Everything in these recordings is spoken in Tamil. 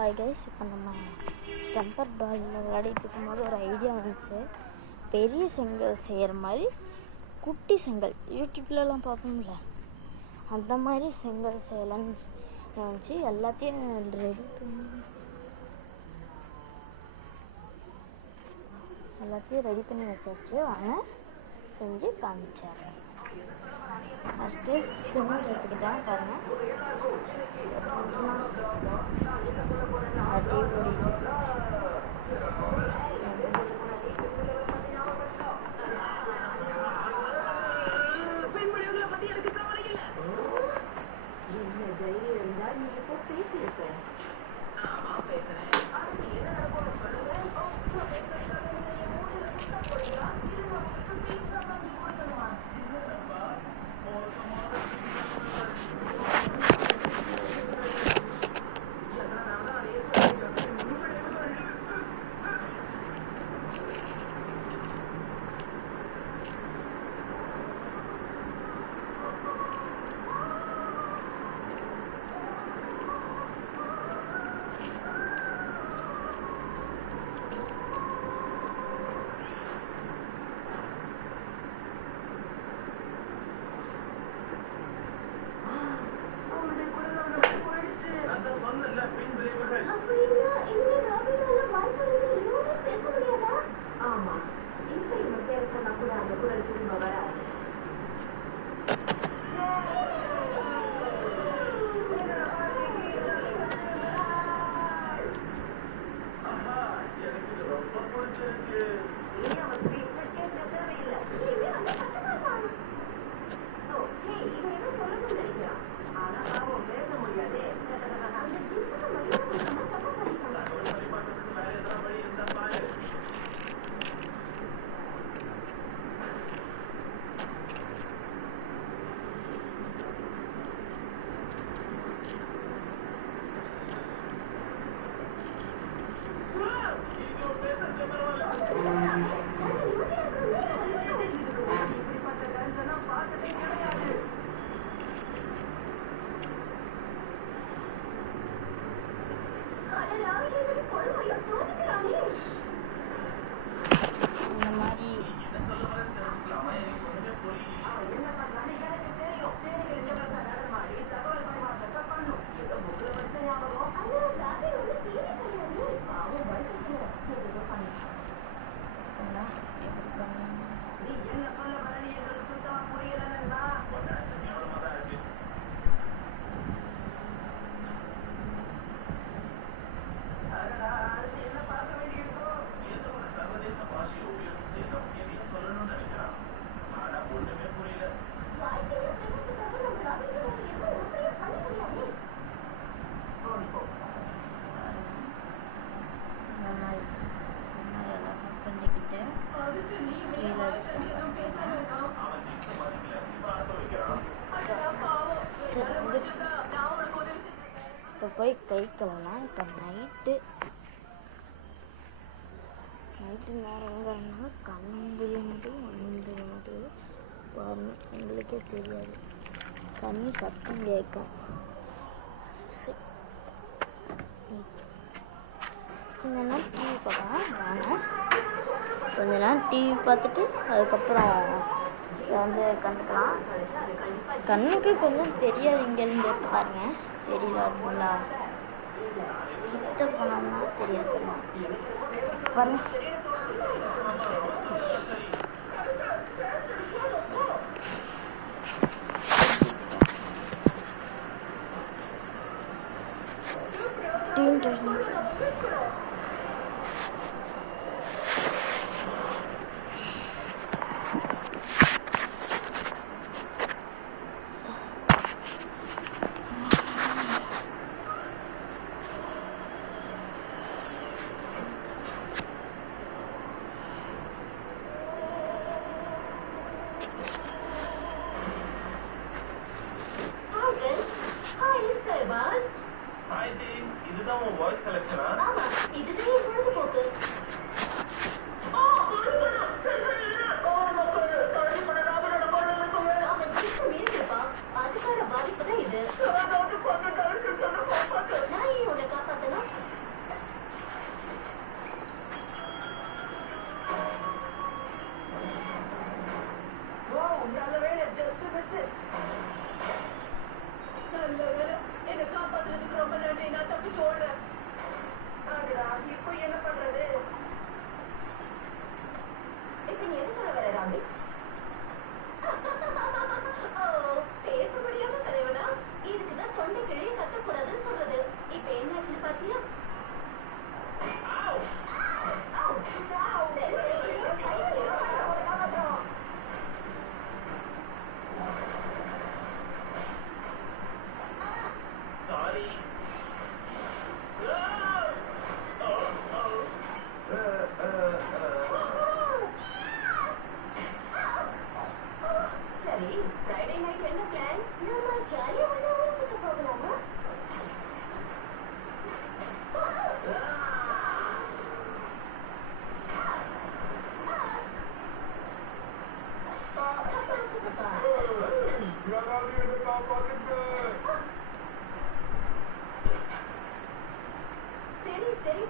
ஹாய் கைஸ், இப்போ நம்ம ஸ்டம்பர் பாலில் விளையாடிட்டு இருக்கும்போது ஒரு ஐடியா வந்துச்சு. பெரிய செங்கல் செய்கிற மாதிரி குட்டி செங்கல் யூடியூப்லலாம் பார்ப்போம்ல, அந்த மாதிரி செங்கல் செய்யலாம்னு வந்துச்சு. எல்லாத்தையும் ரெடி பண்ணி வச்சாச்சு. வாங்க செஞ்சு காமிச்சாங்க. ஃபஸ்ட்டு சிமெண்ட் எடுத்துக்கிட்டேன் பாருங்கள். அடி பிடிச்சி இப்போ போய் கை கழுவலாம். இப்போ நைட்டு நேரங்கிறதுனால கண்பிரிந்து பாருங்க, எங்களுக்கே தெரியாது. கண்ணி சத்தம் கேட்கும். கொஞ்ச நேரம் டிவி பார்க்கலாம். வாங்க கொஞ்ச நேரம் டிவி பார்த்துட்டு அதுக்கப்புறம் வந்து கண்டுக்கலாம். கண்ணுக்கு கொஞ்சம் தெரியாது. இங்கேருந்து பாருங்க, தெரியல இருக்குங்களா? கிட்ட போனோம்னா தெரியாது பாருங்க.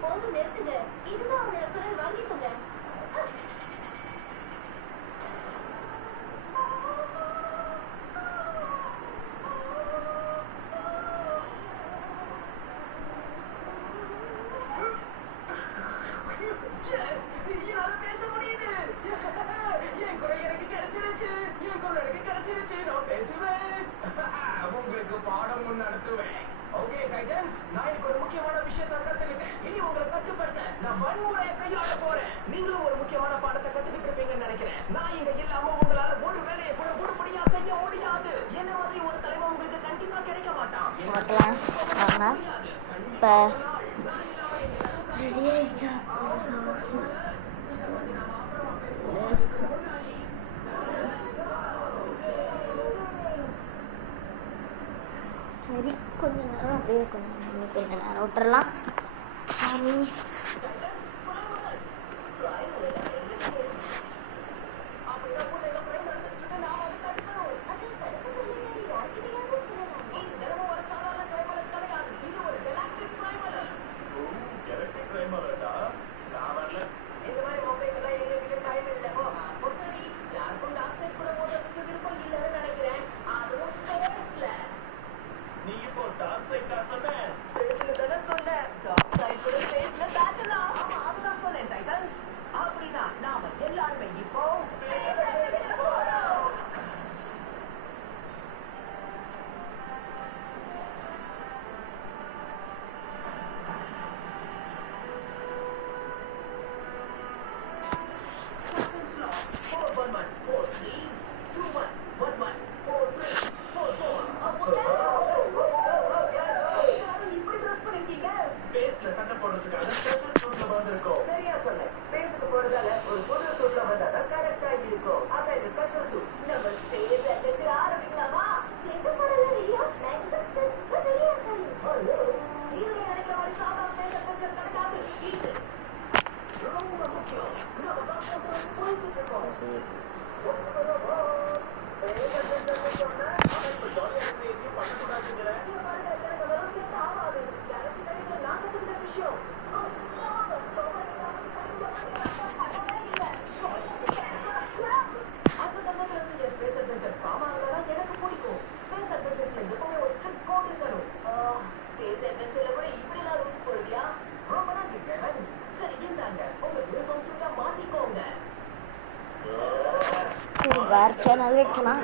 போதும் நிறுத்துங்க. இதுதான் உங்களோட குரல், வாங்கிக்கோங்க. உங்களுக்கு பாடம் ஒண்ணு நடத்துவேன். ஓகே டைட்டன்ஸ், நான் எனக்கு ஒரு முக்கியமான விஷயத்தை கத்துக்கிட்டேன். இனி உங்களை கட்டுப்படுத்த நான் வன்முறையை கையாள போறேன். நீங்களும் ஒரு முக்கியமான பாடத்தை கத்துக்கிட்டு இருப்பீங்கன்னு நினைக்கிறேன். நான் இங்க இல்லாம உங்களால ஒரு வேலையை கூட உருப்படியா செய்ய முடியாது. என்ன மாதிரி ஒரு தலைவன் உங்களுக்கு கண்டிப்பா கிடைக்க மாட்டான். இப்போ ரெடி ஆயிடுச்சா? சரி, கொஞ்ச நேரம் அப்படியே கொஞ்ச நேரம் விட்டுறலாம். சாமி வேறு சேனல் வைக்கலாம்.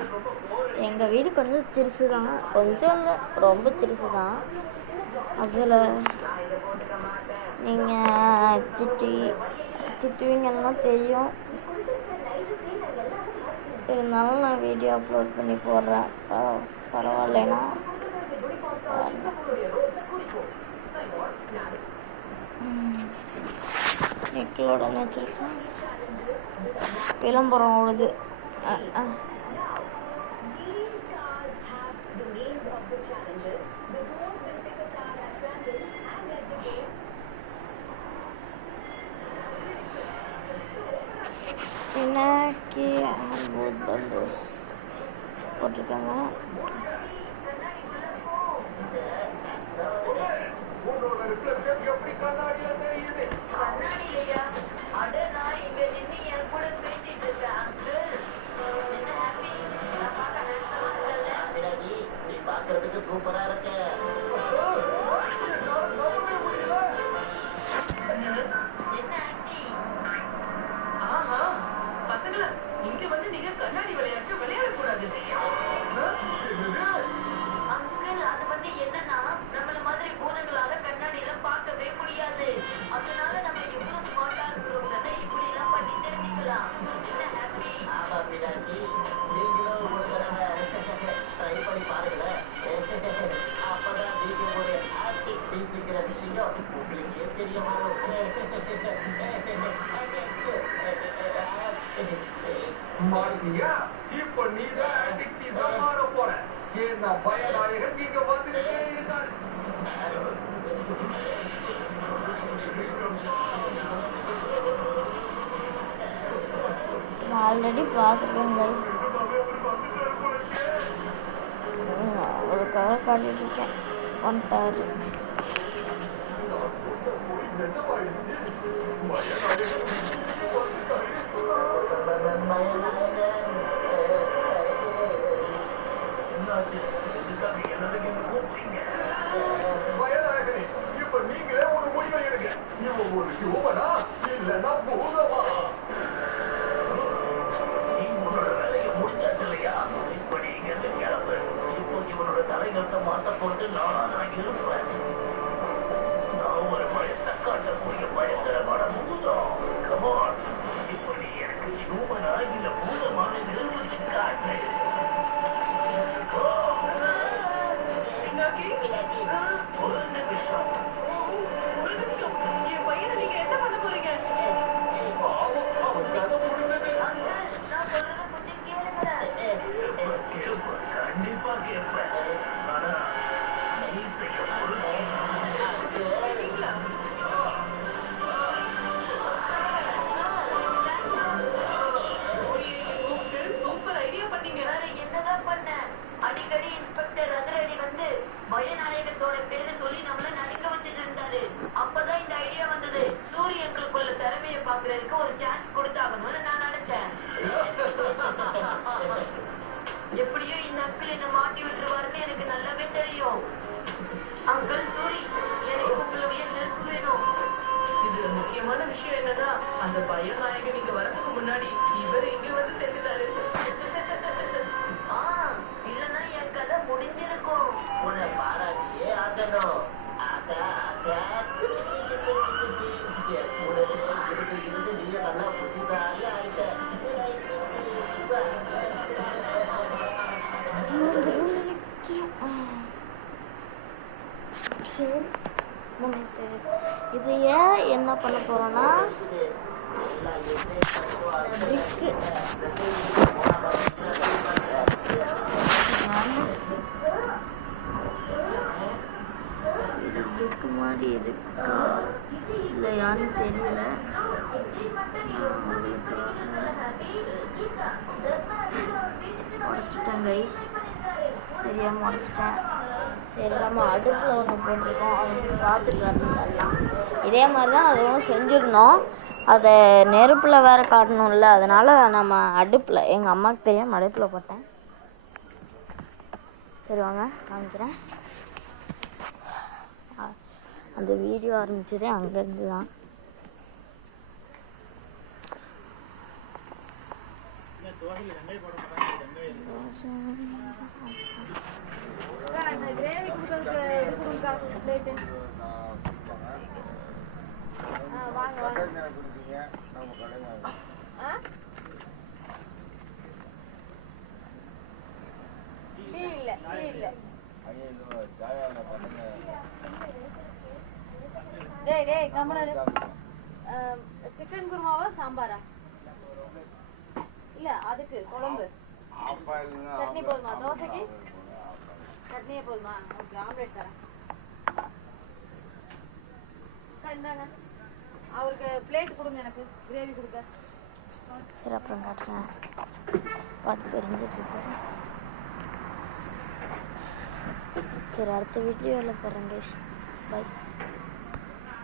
எங்கள் வீடு கொஞ்சம் சிறுசு தான், கொஞ்சம் இல்லை ரொம்ப சிறுசு தான். அதில் நீங்கள் திட்டுவீங்கன்னா தெரியும். இருந்தாலும் நான் வீடியோ அப்லோட் பண்ணி போடுறேன். பரவாயில்லைனா நெக்கிலோட வச்சுருக்கேன். விளம்பரம் ஓடுது. பின்னாக்கி பூத் பந்தோஸ் போட்டிருக்காங்க. சூப்பரா இருக்கு. பசங்களா, இங்க வந்து நீங்க கண்ணாடி விளையாட்டு விளையாடக்கூடாது. அங்கிள், அது வந்து என்னன்னா, நம்மள மாதிரி பூதங்களால கண்ணாடியில பார்க்கவே முடியாது. அதனால நம்ம எவ்வளவு ஸ்மார்ட்டா இருக்கிறோம்ன்றதை இப்படி எல்லாம் பண்ணி தெரிஞ்சுக்கலாம். என்ன ஹாப்பி? ஆமா பிடாச்சி, நீங்களும் ஒரு தடவை ட்ரை பண்ணி பாருங்களேன். அப்பதான் நீங்க ஒரு ஆக்டிவ் பேசிக்கிற விஷயம் உங்களுக்கே தெரிய வரும். மாறியா? இப்ப நீதான் அடிக்டிவ் தான் மாற போற. ஏன்னா பயனாளிகள் நீங்க வந்துட்டே இருக்காரு. ஆல்ரெடி பார்த்துருக்கேன் கைஸ். அவளுக்காக காட்டிட்டு இருக்கேன். வந்துட்டாரு. இப்ப நீங்களே ஒரு முடிவை எடுங்க. இவன் ஒரு ஹியூமனா இல்லைன்னா பூதமா? உன்னோட வேலையை முடிச்சாச்சு இல்லையா? இப்ப நீ இங்க இருந்து கிளம்பு. இப்போ இவனோட தலைகள்ட்ட மாத்த போட்டு நான் இருப்பேன். நான் ஒரு பழத்தை காட்டக்கூடிய பயங்கரமான பூதம். கமான், இப்போ நீ எனக்கு ஹியூமனா இல்ல பூதமான நிரூபிச்சு காட்டு. ஒரு நிமிஷம். என் பையனை நீங்க என்ன பண்ண போறீங்க? அவன் கதை முடிஞ்சது. நான் சொல்றத கொஞ்சம் கேளுங்க. கண்டிப்பா கேட்பேன். ஆனா நீ செய்ய சூப்பர் ஐடியா பண்ணீங்க. வேற என்னதான் பண்ண? அடிக்கடி இன்ஸ்பெக்டர் அதிரடி வந்து பயநாயகத்தோட பேரை சொல்லி நம்மள நடிக்க வச்சுட்டு இருந்தாரு. அப்பதான் இந்த ஐடியா வந்தது. சூரியங்களுக்குள்ள திறமையை பாக்குறதுக்கு ஒரு சான்ஸ் கொடுத்தாகணும்னு நான் நினைச்சேன். எப்படியோ இந்த அங்கிள் என்ன மாட்டி விட்டுருவாருன்னு எனக்கு நல்லாவே தெரியும். அங்கிள் சூரி, எனக்கு உங்களுடைய ஹெல்ப் வேணும். இதுல முக்கியமான விஷயம் என்னன்னா, அந்த பயநாயகன் இங்க வரதுக்கு முன்னாடி இவர் இங்க வந்து சேர்ந்துட்டாரு. இல்லன்னா என் கதை முடிஞ்சிருக்கும். உன்னை பாராட்டியே ஆகணும். இருந்து நீ நல்லா புத்திசாலி ஆயிட்ட. சரி, நமக்கு இது ஏன் என்ன பண்ண போறோம்னா brick. இது brick மாதிரி இருக்கா இல்லையான்னு தெரியல. உடைச்சிட்டேன் கைஸ், தெரியாம உடைச்சிட்டேன். சரி, நம்ம அடுப்பில் ஒன்று போட்டிருக்கோம், அது பார்த்துட்டு வரலாம். இதே மாதிரி தான் அதுவும் செஞ்சிருந்தோம். அதை நெருப்பில் வேறு காட்டணும்ல, அதனால் நம்ம அடுப்பில், எங்கள் அம்மாவுக்கு தெரியாமல் அடுப்பில் போட்டேன். சரி வாங்க காமிக்கிறேன். அந்த வீடியோ ஆரம்பிச்சதே அங்கேருந்து தான். வாங்க வாங்க. டேய் கமலரு, சிக்கன் குருமாவா சாம்பாரா? இல்ல அதுக்கு குழம்பு சட்னி போதுமா? தோசைக்கு சட்னியே போதுமா? ஓகே, ஆம்லேட் தரேன். இந்தாங்க, அவருக்கு பிளேட் கொடுங்க, எனக்கு கிரேவி கொடுக்க. சரி, அப்புறம் காட்டுறேன். பாட்டு தெரிஞ்சிட்டு இருக்கேன். சரி, அடுத்த வீடியோவில் போகிறேன். பை.